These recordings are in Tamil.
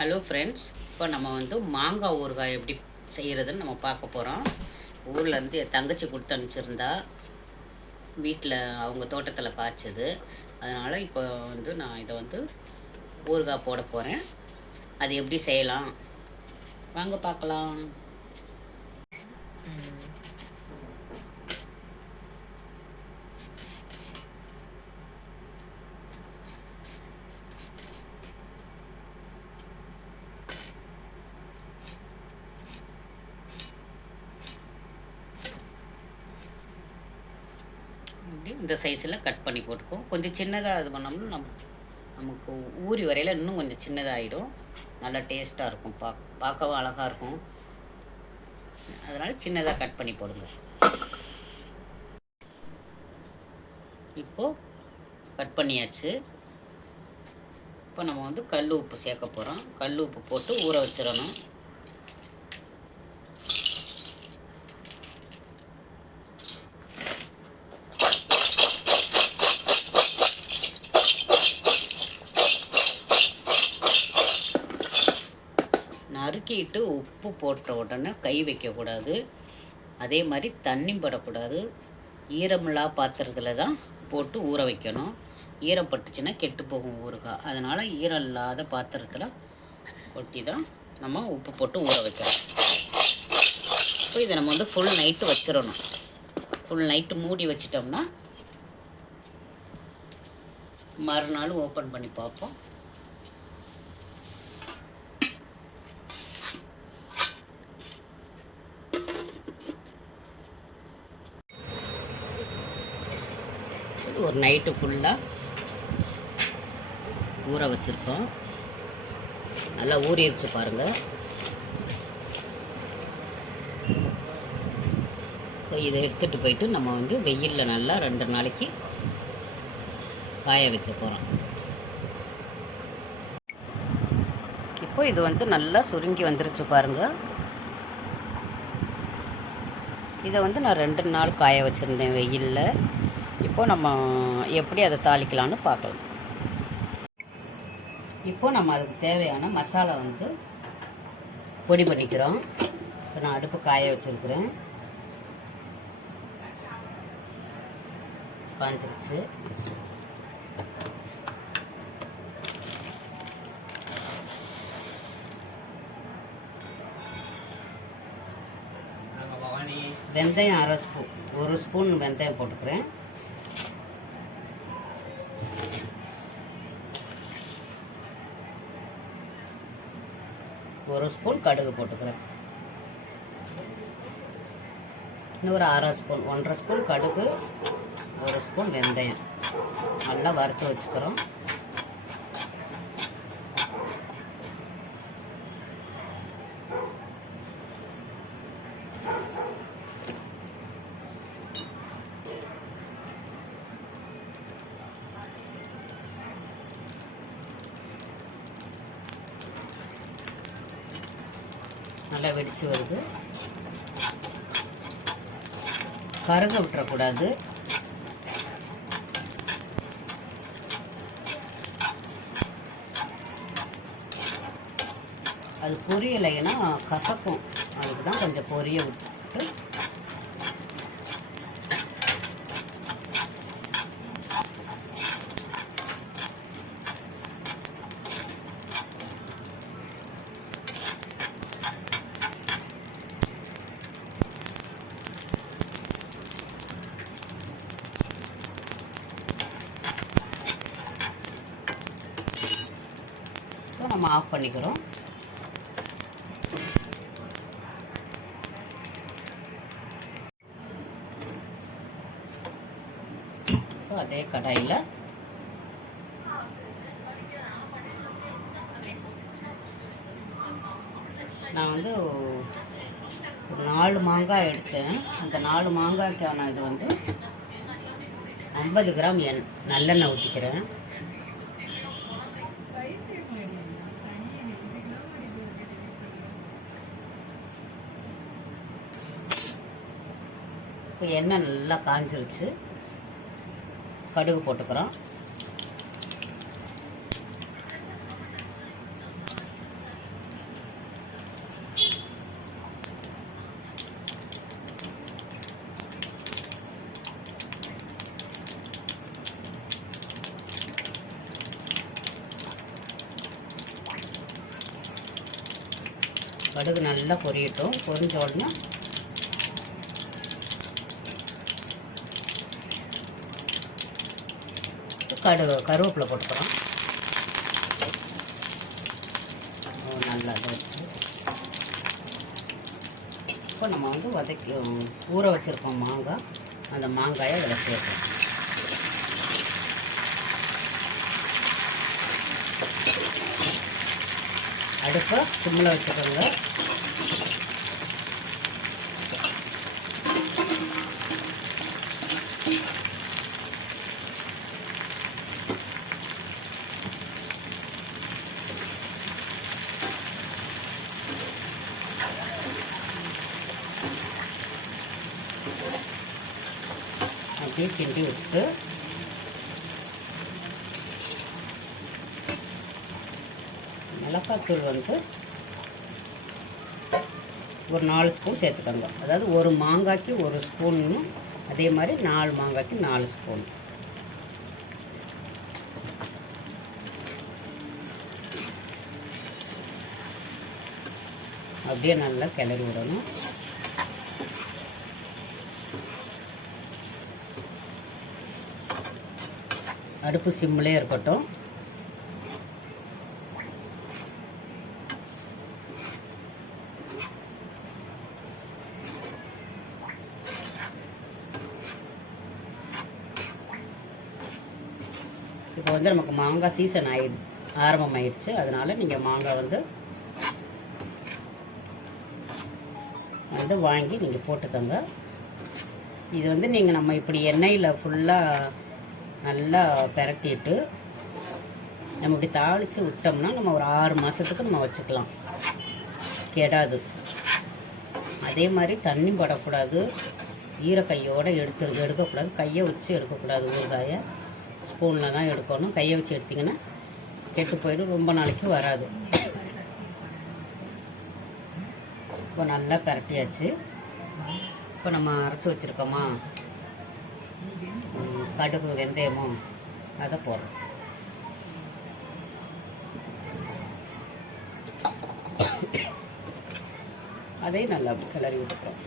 ஹலோ ஃப்ரெண்ட்ஸ் இப்போ நம்ம வந்து மாங்காய் ஊறுகாய் எப்படி செய்கிறதுன்னு நம்ம பார்க்க போகிறோம் ஊர்லேருந்து என் தங்கச்சி கொடுத்து அனுப்பிச்சிருந்தா வீட்டில் அவங்க தோட்டத்தில் காய்ச்சது. அதனால் இப்போ வந்து நான் இதை வந்து ஊறுகாய் போட போகிறேன் அது எப்படி செய்யலாம்? வாங்க பார்க்கலாம். இப்படி இந்த சைஸில் கட் பண்ணி போட்டுக்குவோம். கொஞ்சம் சின்னதாக இது பண்ணோம்னா நம் நமக்கு ஊறி வரையில் இன்னும் கொஞ்சம் சின்னதாகிடும் நல்லா டேஸ்ட்டாக இருக்கும். பா பார்க்கவும் அழகாக இருக்கும். அதனால் சின்னதாக கட் பண்ணி போடுங்க. இப்போது கட் பண்ணியாச்சு. இப்போ நம்ம வந்து கல் உப்பு சேர்க்க போகிறோம் கல் உப்பு போட்டு ஊற வச்சிடணும். நறுக்கிட்டு உப்பு போட்ட உடனே கை வைக்கக்கூடாது. அதே மாதிரி தண்ணி படக்கூடாது. ஈரமில்லா பாத்திரத்தில் தான் போட்டு ஊற வைக்கணும். ஈரம் பட்டுச்சுன்னா கெட்டு போகும் ஊறுகாய். அதனால் ஈரம் இல்லாத பாத்திரத்தில் கொட்டி தான் நம்ம உப்பு போட்டு ஊற வைக்கணும். இப்போ இதை நம்ம வந்து ஃபுல் நைட்டு வச்சிடணும். ஃபுல் நைட்டு மூடி வச்சிட்டோம்னா மறுநாள் ஓப்பன் பண்ணி பார்ப்போம். இது ஒரு நைட்டு ஃபுல்லாக ஊற வச்சுருக்கோம். நல்லா ஊறிடுச்சு பாருங்கள் இப்போ இதை எடுத்துகிட்டு போயிட்டு நம்ம வந்து வெயிலில் நல்லா ரெண்டு நாளைக்கு காய வைக்க போகிறோம் இப்போ இது வந்து நல்லா சுருங்கி வந்துருச்சு பாருங்கள் இதை வந்து நான் ரெண்டு நாள் காய வச்சுருந்தேன் வெயிலில். இப்போ நம்ம எப்படி அதை தாளிக்கலாம்னு பார்க்கலாம். இப்போ நம்ம அதுக்கு தேவையான மசாலா வந்து பொடி பண்ணிக்கிறோம். இப்போ நான் அடுப்பு காய வச்சுருக்கிறேன். காஞ்சிருச்சு. வெந்தயம் அரை ஸ்பூன் ஒரு ஸ்பூன் வெந்தயம் போட்டுக்கிறேன். ஒரு ஸ்பூன் கடுகு போட்டுக்கிறேன். ஒரு அரை ஸ்பூன் ஒன்றரை ஸ்பூன் கடுகு ஒரு ஸ்பூன் வெந்தயம். நல்லா வறுத்து வச்சுக்கிறோம். நல்லா வெடித்து வருது. கருக விட்டுறக்கூடாது. அது பொரியலைன்னா கசக்கும். அதுக்கு தான் கொஞ்சம் பொரிய விட்டு நம்ம ஆஃப் பண்ணிக்கிறோம். அதே கடாயில் நான் வந்து ஒரு நாலு மாங்காய் எடுத்தேன். அந்த நாலு மாங்காய்க்கான இது வந்து ஐம்பது கிராம் எண் நல்லெண்ணெய் ஊற்றிக்கிறேன் இப்போ எண்ணெய் நல்லா காஞ்சிருச்சு. கடுகு போட்டுக்கிறோம். கடுகு நல்லா பொரியட்டும். பொரிஞ்ச உடனே கடுகு கருவேப்பிலை போட்டுக்கிறோம் நல்லா இப்போ நம்ம வந்து வதக்கி ஊற வச்சுருக்கோம் மாங்காய் அந்த மாங்காயை அதில் சேர்ப்போம். அடுப்பை சிம்மில் வச்சுக்கோங்க. அப்படியே கிண்டி விட்டு மிளகாத்தூள் வந்து ஒரு நாலு ஸ்பூன் சேர்த்துக்கோங்க. அதாவது ஒரு மாங்காய்க்கு ஒரு ஸ்பூனும் அதே மாதிரி நாலு மாங்காய்க்கு நாலு ஸ்பூன். அப்படியே நல்லா கிளறி விடணும். அடுப்பு சிம்மிலே இருக்கட்டும். இப்போ வந்து நமக்கு மாங்காய் சீசன் ஆகி ஆரம்பம் ஆயிடுச்சு அதனால நீங்கள் மாங்காய் வந்து வந்து வாங்கி நீங்கள் போட்டுக்கோங்க. இது வந்து நீங்கள் நம்ம இப்படி எண்ணெயில் ஃபுல்லாக நல்லா பிரட்டிட்டு நம்ம இப்படி தாளித்து விட்டோம்னா நம்ம ஒரு ஆறு மாதத்துக்கு நம்ம வச்சுக்கலாம். கெடாது. அதே மாதிரி தண்ணி படக்கூடாது. ஈரக்கையோடு எடுத்து எடுக்கக்கூடாது. கையை வச்சு எடுக்கக்கூடாது. ஊறுகாயை ஸ்பூனில் தான் எடுக்கணும். கையை வச்சு எடுத்திங்கன்னா கெட்டு போயிடும். ரொம்ப நாளைக்கு வராது. இப்போ நல்லா பரட்டியாச்சு. இப்போ நம்ம அரைச்சி வச்சுருக்கோமா? கடுகு வெந்தயமும் அதை போடுறோம் அதையும் நல்லா கிளறி விட்டுக்கிறோம்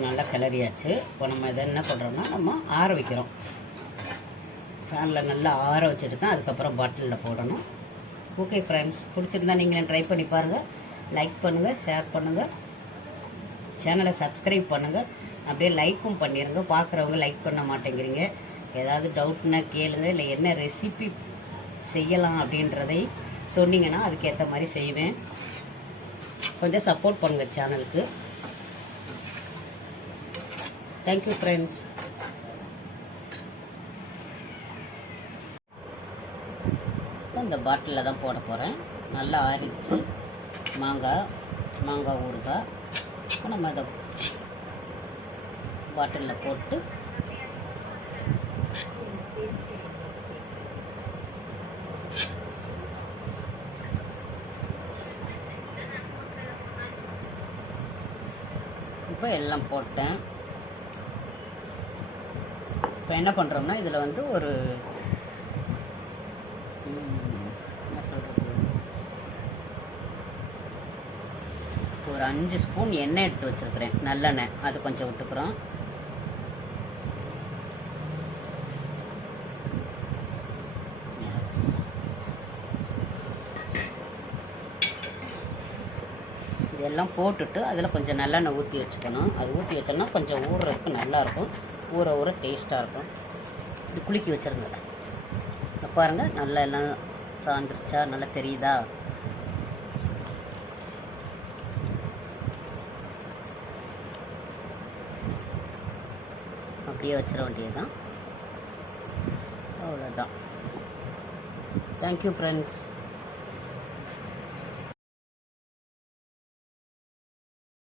இப்போ நல்லா கிளறியாச்சு. இப்போ நம்ம இதை என்ன பண்ணுறோம்னா நம்ம ஆற வைக்கிறோம். ஃபேனில் நல்லா ஆற வச்சுட்டு தான் அதுக்கப்புறம் பாட்டிலில் போடணும். ஓகே ஃப்ரெண்ட்ஸ் பிடிச்சிருந்தா நீங்களும் ட்ரை பண்ணி பாருங்கள் லைக் பண்ணுங்கள் ஷேர் பண்ணுங்கள் சேனலை சப்ஸ்கிரைப் பண்ணுங்கள் அப்படியே லைக்கும் பண்ணிடுங்க பார்க்குறவங்க லைக் பண்ண மாட்டேங்கிறீங்க. ஏதாவது டவுட்னா கேளுங்க. இல்லை என்ன ரெசிபி செய்யலாம் அப்படின்றதை சொன்னீங்கன்னா அதுக்கேற்ற மாதிரி செய்வேன். கொஞ்சம் சப்போர்ட் பண்ணுங்கள் சேனலுக்கு தேங்க்யூ ஃப்ரெண்ட்ஸ் இந்த பாட்டிலில் தான் போட போகிறேன். நல்லா ஆறிடுச்சு. மாங்காய் மாங்காய் ஊறுகாய். இப்போ நம்ம அதை பாட்டிலில் போட்டு இப்போ எல்லாம் போட்டேன். இப்போ என்ன பண்ணுறோம்னா இதில் வந்து ஒரு என்ன சொல்கிறது ஒரு அஞ்சு ஸ்பூன் எண்ணெய் எடுத்து வச்சுருக்கிறேன் நல்லெண்ணெய். அது கொஞ்சம் விட்டுக்கிறோம். இதெல்லாம் போட்டுட்டு அதில் கொஞ்சம் நல்லெண்ணெய் ஊற்றி வச்சுக்கணும். அது ஊற்றி வச்சோம்னா கொஞ்சம் ஊறுறதுக்கு நல்லாயிருக்கும் ஊற ஊற டேஸ்ட்டாக இருக்கும். இது குலுக்கி வச்சுருங்க. பாருங்கள் நல்லா எல்லாம் சாந்துருச்சா நல்லா தெரியுதா? அப்படியே வச்சிட வேண்டியது தான் அவ்வளோதான் தேங்க்யூ ஃப்ரெண்ட்ஸ்